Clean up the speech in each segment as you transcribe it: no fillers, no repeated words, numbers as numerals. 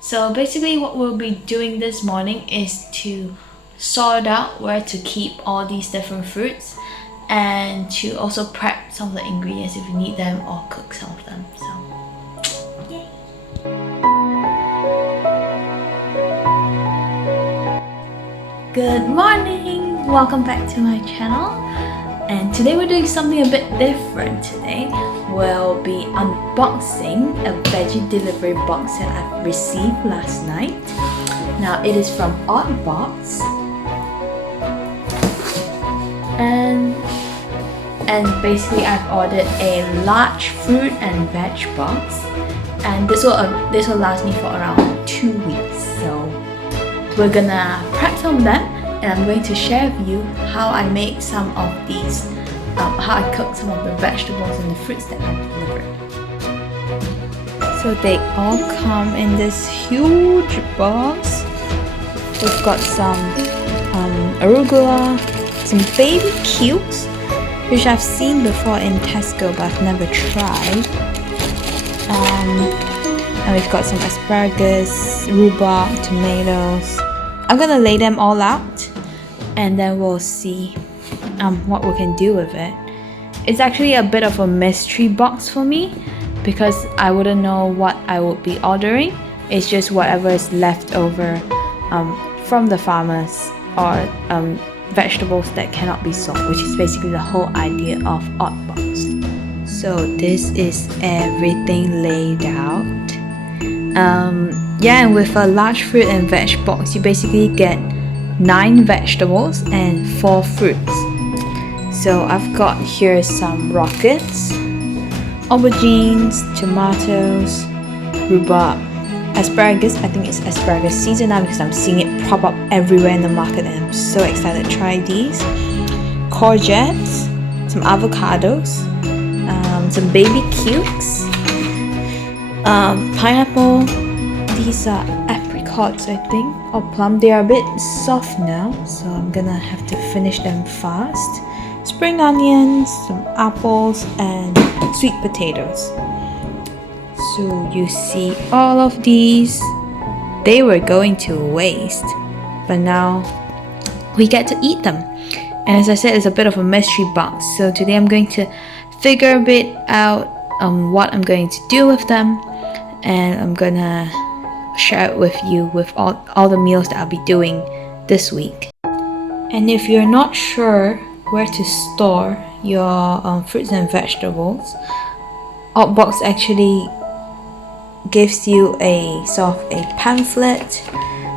So basically what we'll be doing this morning is to sort out where to keep all these different fruits and to also prep some of the ingredients if you need them or cook some of them. So yay! Good morning! Welcome back to my channel. And today we're doing something a bit different today. We'll be unboxing a veggie delivery box that I've received last night. Now it is from Oddbox. And basically I've ordered a large fruit and veg box. And this will last me for around 2 weeks. So we're gonna prep some of them. And I'm going to share with you how I make some of these, how I cook some of the vegetables and the fruits that I delivered. So they all come in this huge box. We've got some arugula, some baby cubes, which I've seen before in Tesco but I've never tried. And we've got some asparagus, rhubarb, tomatoes. I'm gonna lay them all out and then we'll see what we can do with it. It's actually a bit of a mystery box for me because I wouldn't know what I would be ordering. It's just whatever is left over from the farmers or vegetables that cannot be sold, which is basically the whole idea of Oddbox. So this is everything laid out. Yeah, and with a large fruit and veg box, you basically get 9 vegetables and 4 fruits. So I've got here some rockets, aubergines, tomatoes, rhubarb, asparagus. I think it's asparagus season now because I'm seeing it pop up everywhere in the market and I'm so excited to try these. Courgettes, some avocados, some baby cubes, pineapple. These are apricots, I think, or plum. They are a bit soft now, so I'm gonna have to finish them fast. Spring onions, some apples, and sweet potatoes. So you see all of these, they were going to waste, but now we get to eat them. And as I said, it's a bit of a mystery box, so today I'm going to figure a bit out what I'm going to do with them, and I'm gonna share it with you with all the meals that I'll be doing this week. And if you're not sure where to store your fruits and vegetables, Oddbox actually gives you a sort of a pamphlet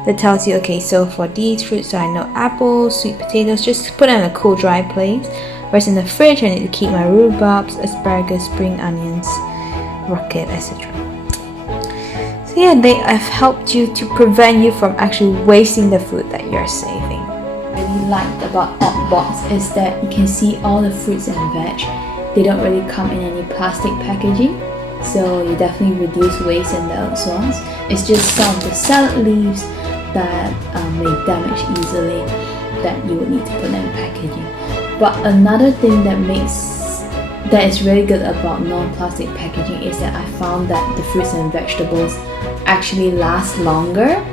that tells you, okay, so for these fruits, so I know apples, sweet potatoes, just put them in a cool dry place. Whereas in the fridge, I need to keep my rhubarbs, asparagus, spring onions, rocket, etc. So yeah, they have helped you to prevent you from actually wasting the food that you're saving. What I really liked about Oddbox is that you can see all the fruits and veg. They don't really come in any plastic packaging, so you definitely reduce waste in those ones. It's just some of the salad leaves that may damage easily that you would need to put them in packaging. But another thing that is really good about non-plastic packaging is that I found that the fruits and vegetables actually last longer.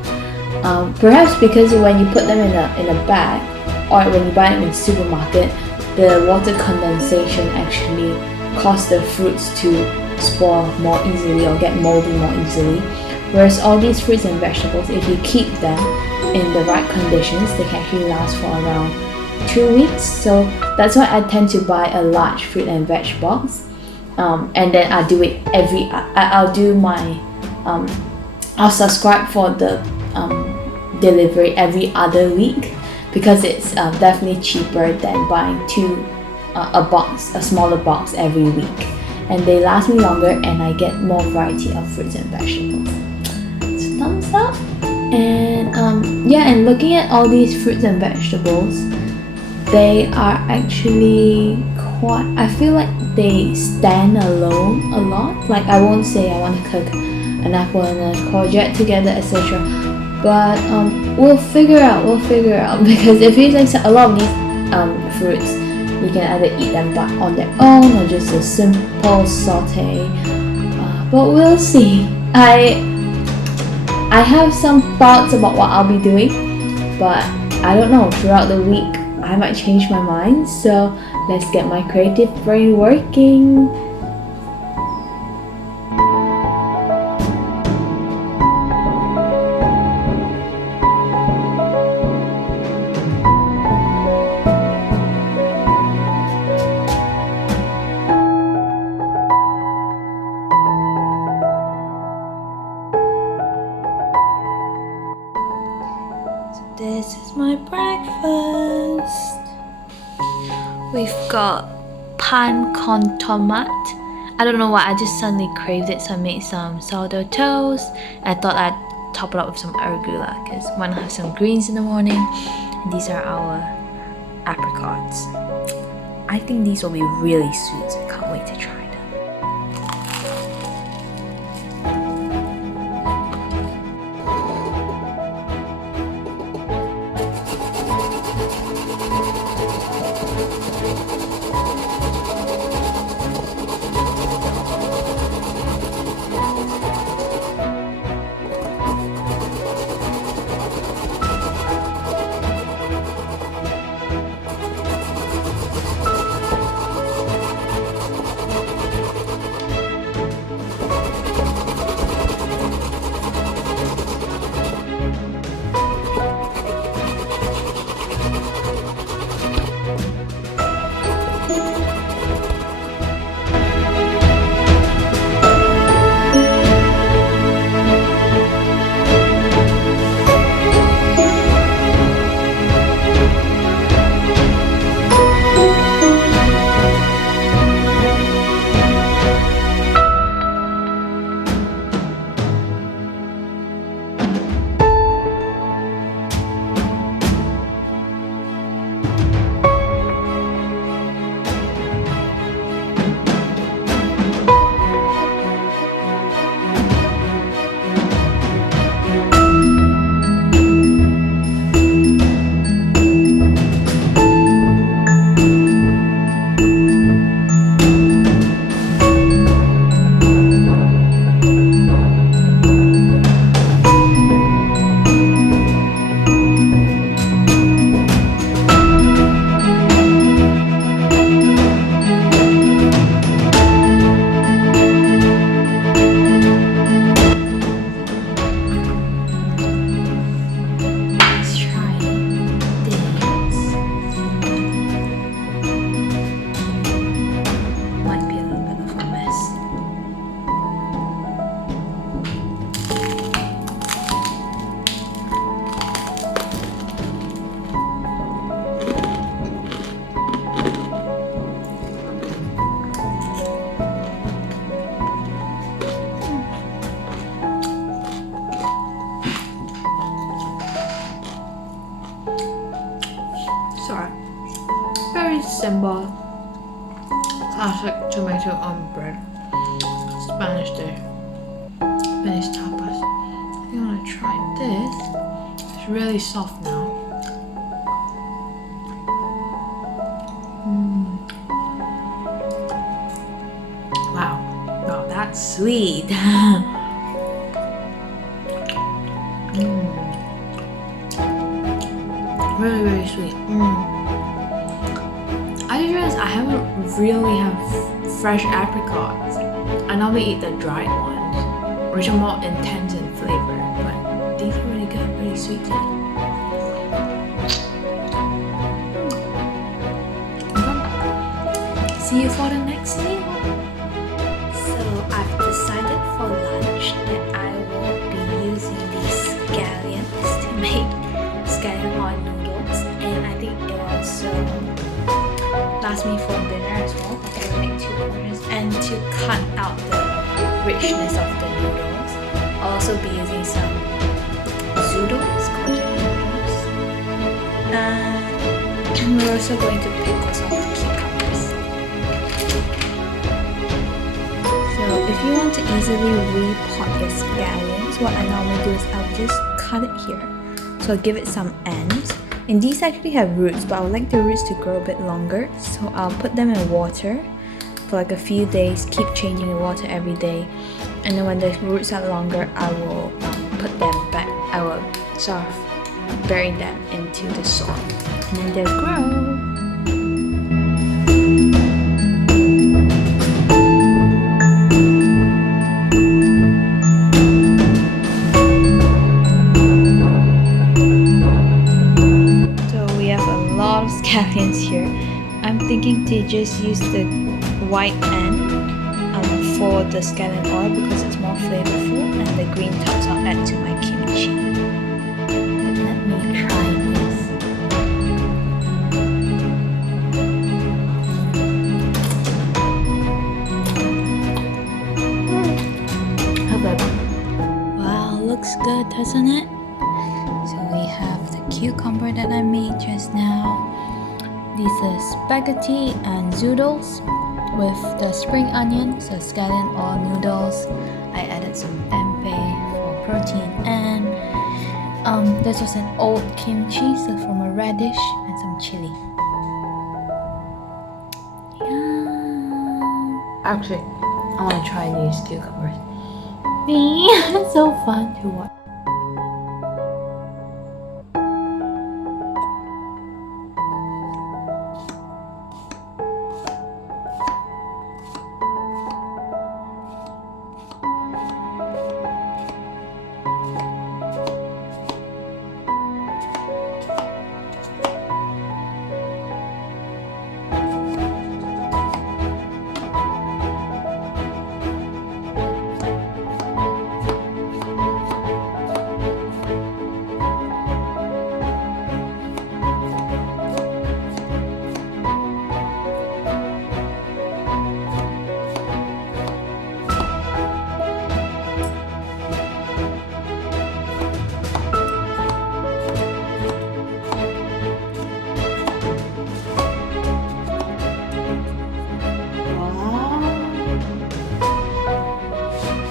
Perhaps because when you put them in a bag or when you buy them in the supermarket, the water condensation actually causes the fruits to spoil more easily or get moldy more easily. Whereas all these fruits and vegetables, if you keep them in the right conditions, they can actually last for around 2 weeks. So that's why I tend to buy a large fruit and veg box, and then I'll do it I'll subscribe for the delivery every other week because it's definitely cheaper than buying a smaller box every week, and they last me longer and I get more variety of fruits and vegetables. So thumbs up. And and looking at all these fruits and vegetables, they are actually I feel like they stand alone a lot. Like I won't say I want to cook an apple and a courgette together, etc. But we'll figure out because it feels like a lot of these fruits you can either eat them on their own or just a simple saute. But we'll see. I I have some thoughts about what I'll be doing, but I don't know, throughout the week I might change my mind, so let's get my creative brain working. This is my breakfast. We've got pan con tomate. I don't know why, I just suddenly craved it, so I made some sourdough toast. I thought I'd top it up with some arugula because I want to have some greens in the morning. And these are our apricots. I think these will be really sweet, so I can't wait to try them. Sorry. Very simple. Classic tomato on bread. Spanish dish. Spanish tapas. If you want to try this, it's really soft now. Wow, that's sweet. Really, really sweet. I just realized I haven't really had fresh apricots. I normally eat the dried ones, which are more intense in flavor, but these are really good, really sweet too. See you for the next meal. So I've decided for lunch that I will be using these scallions to make scallion oil noodles, and I think it will also last me for dinner as well. I think I'll make 2 portions, and to cut out the richness of the noodles, I'll also be using some zoodles, and we're also going to pickle some of the cucumbers. So if you want to easily repot your scallions, what I normally do is I'll just cut it here. So I'll give it some ends. And these actually have roots, but I would like the roots to grow a bit longer. So I'll put them in water for like a few days, keep changing the water every day. And then when the roots are longer, I will put them back So I've buried them into the soil, and then they'll grow. Scallions here. I'm thinking to just use the white end for the scallion oil because it's more flavorful, and the green tops I'll add to my kimchi. But let me try this. Wow, looks good, doesn't it? So we have the cucumber that I made just now. These are spaghetti and zoodles with the spring onions, the scallion oil noodles. I added some tempeh for protein, and this was an old kimchi, so from a radish and some chili. Yeah. Actually, I want to try these cucumbers. It's so fun to watch.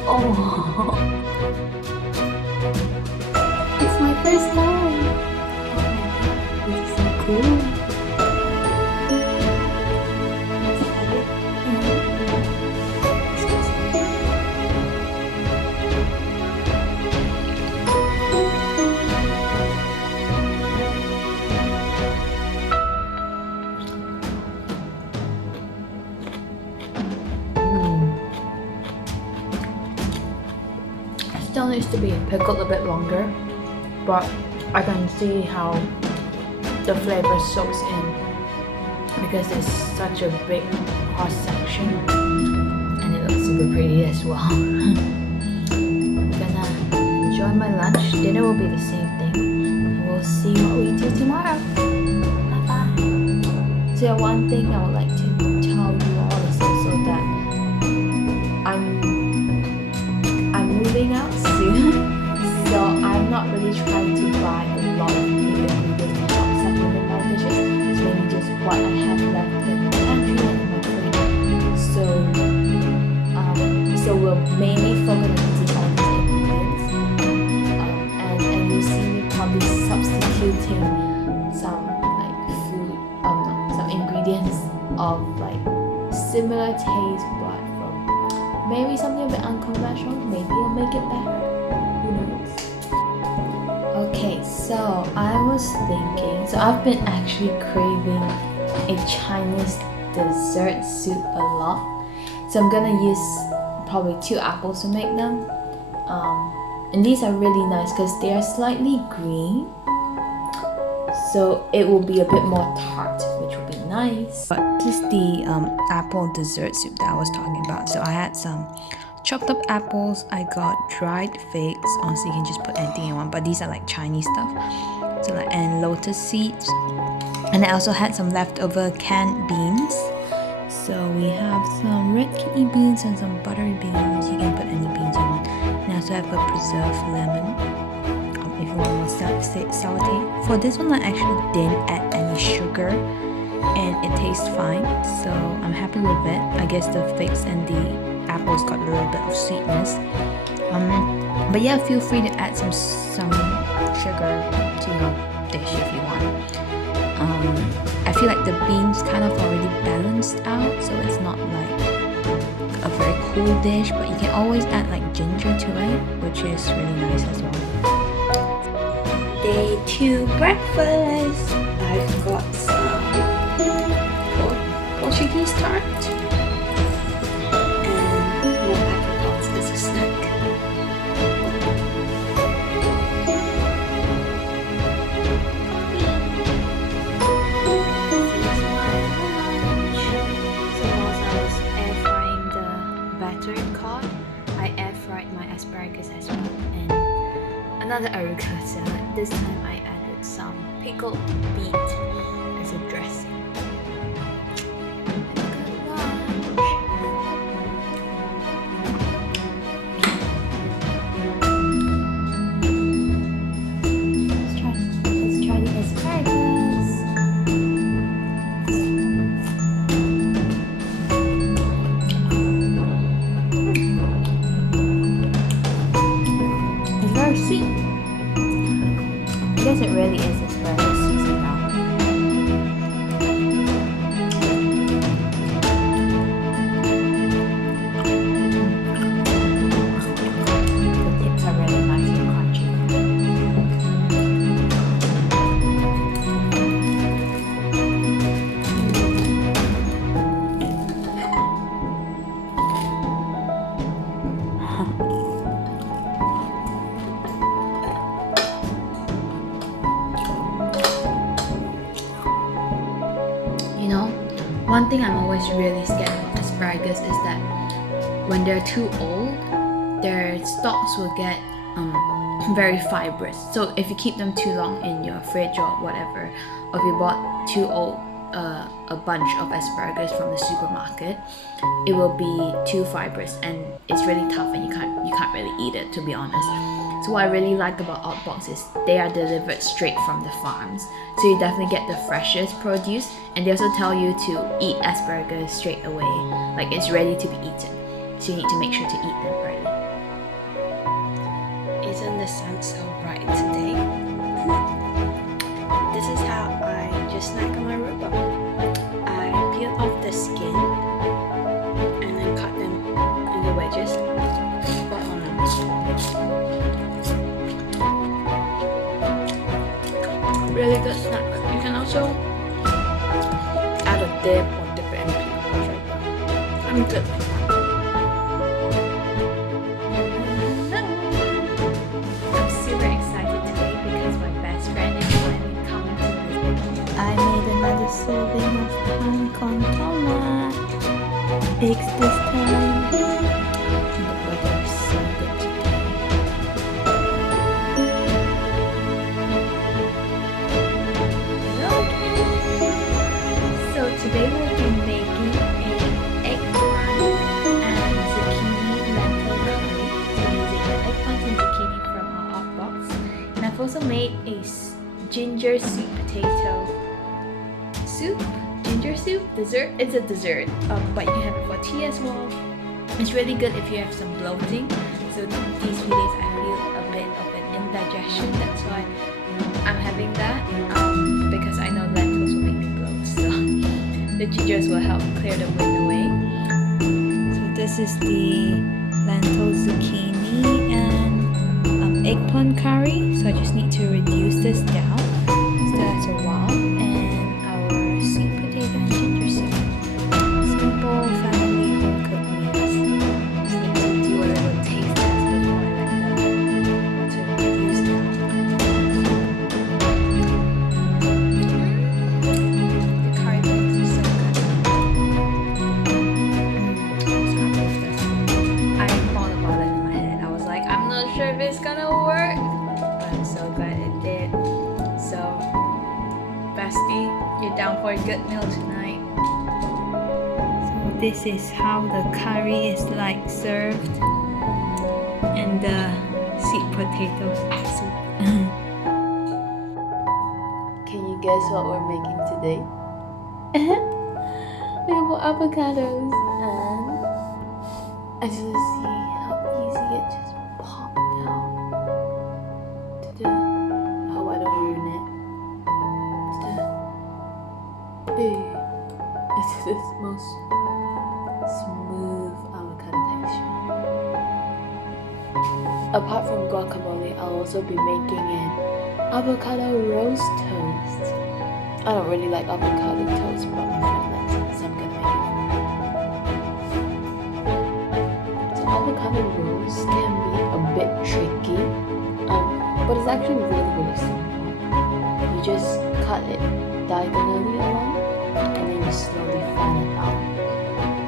Oh, it's my first time. Oh, this is so cool. Still needs to be pickled a bit longer, but I can see how the flavor soaks in because it's such a big cross section, and it looks super pretty as well. I'm gonna enjoy my lunch. Dinner will be the same thing, and we'll see what we do tomorrow. Bye bye. So one thing I would like to tell you all is also that I'm moving out soon, so I'm not really trying to buy a lot of new ingredients to help supplement my dishes. It's mainly just what I have left in my pantry and in my fridge. So we'll mainly focus on using all these ingredients, and you'll see me probably substituting some like food, some ingredients of like similar taste, but from maybe something a bit unconventional. Maybe it'll make it better. Who knows? Okay, so I was thinking, so I've been actually craving a Chinese dessert soup a lot. So I'm gonna use probably 2 apples to make them. And these are really nice because they are slightly green. So it will be a bit more tart, which will be nice. But this is the apple dessert soup that I was talking about. So I had some chopped up apples. I got dried figs. Honestly, you can just put anything you want, but these are like Chinese stuff. So like, and lotus seeds. And I also had some leftover canned beans. So we have some red kidney beans and some buttered beans. You can put any beans you want. And I also have a preserved lemon. If you want to saute. For this one, I actually didn't add any sugar, and it tastes fine. So I'm happy with it. I guess the figs and the apples got a little bit of sweetness. But yeah, feel free to add some sugar to your dish if you want. I feel like the beans kind of already balanced out, so it's not like a very cool dish, but you can always add like ginger to it, which is really nice as well. to breakfast. I've got some Portuguese tart and more apricots as a snack. Asparagus as well, and another avocado salad. This time I added some pickled beet as a dressing. Have a good lunch. Let's try the asparagus. Sweet. I guess it really is asparagus season now. The tips are really nice and crunchy. You know, one thing I'm always really scared about asparagus is that when they're too old, their stalks will get very fibrous. So if you keep them too long in your fridge or whatever, or if you bought too old a bunch of asparagus from the supermarket, it will be too fibrous and it's really tough and you can't really eat it, to be honest. So what I really like about Oddbox is they are delivered straight from the farms. So you definitely get the freshest produce, and they also tell you to eat asparagus straight away, like it's ready to be eaten. So you need to make sure to eat them early. Isn't the sun so bright today? This is how I just snack on my rhubarb. I peel off the skin and then cut them into wedges. Really good snack. You can also add a dip or dip it in peanut butter. I'm good. I'm super excited today because my best friend is finally coming to visit. I made another serving of pine con tomat. Eggs this time. The weather is so good today. Today we'll be making an eggplant and zucchini lentil curry. So using the eggplant and zucchini from our Oddbox. And I've also made a ginger sweet potato soup, ginger soup, dessert. It's a dessert, but you can have it for tea as well. It's really good if you have some bloating. So these few days I feel a bit of an indigestion. That's why I'm having that, because I know lentils will make me bloat. So the gingers will help clear the wind away. So this is the lentil zucchini and eggplant curry. So I just need to reduce this down so that's a while. And our sweet potato and ginger soup. Simple family home cooked meals. Just need to do a little taste test before I let them to reduce down. The curry base is so good. I thought about it in my head. I was like, I'm not sure if it's gonna work, but I'm so glad it did. So, bestie, you're down for a good meal tonight. So this is how the curry is like served, and the sweet potato soup. Can you guess what we're making today? We have avocados, and as you see how easy it just popped out. I hope I don't ruin it. It's the most smooth avocado texture. apart from guacamole, I'll also be making an avocado roast toast. I don't really like avocado toast, but my friend likes it, so I'm gonna make it. So avocado roast can be a bit tricky, but it's actually really simple. You just cut it diagonally along, and then you slowly fan it out.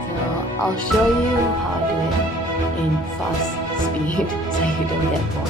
So I'll show you how I do it in fast speed so you don't get bored.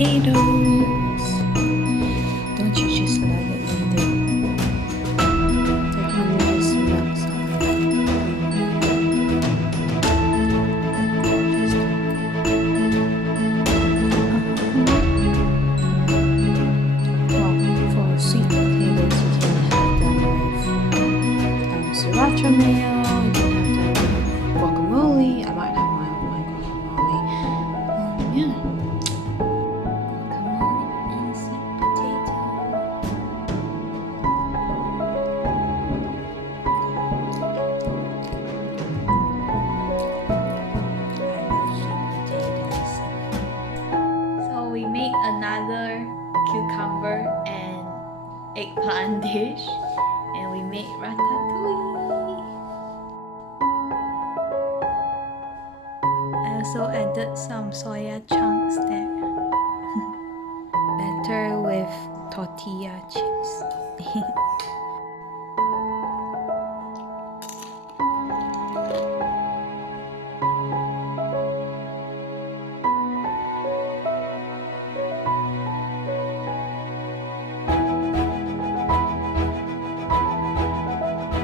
Potatoes. Don't you just love it when their honey just melts off? Well, for sweet potatoes, you can have them with sriracha mayo. You can have them with guacamole. I might have my guacamole. Yeah. Another cucumber and eggplant dish, and we made ratatouille. I also added some soya chunks there. Batter with tortilla chips.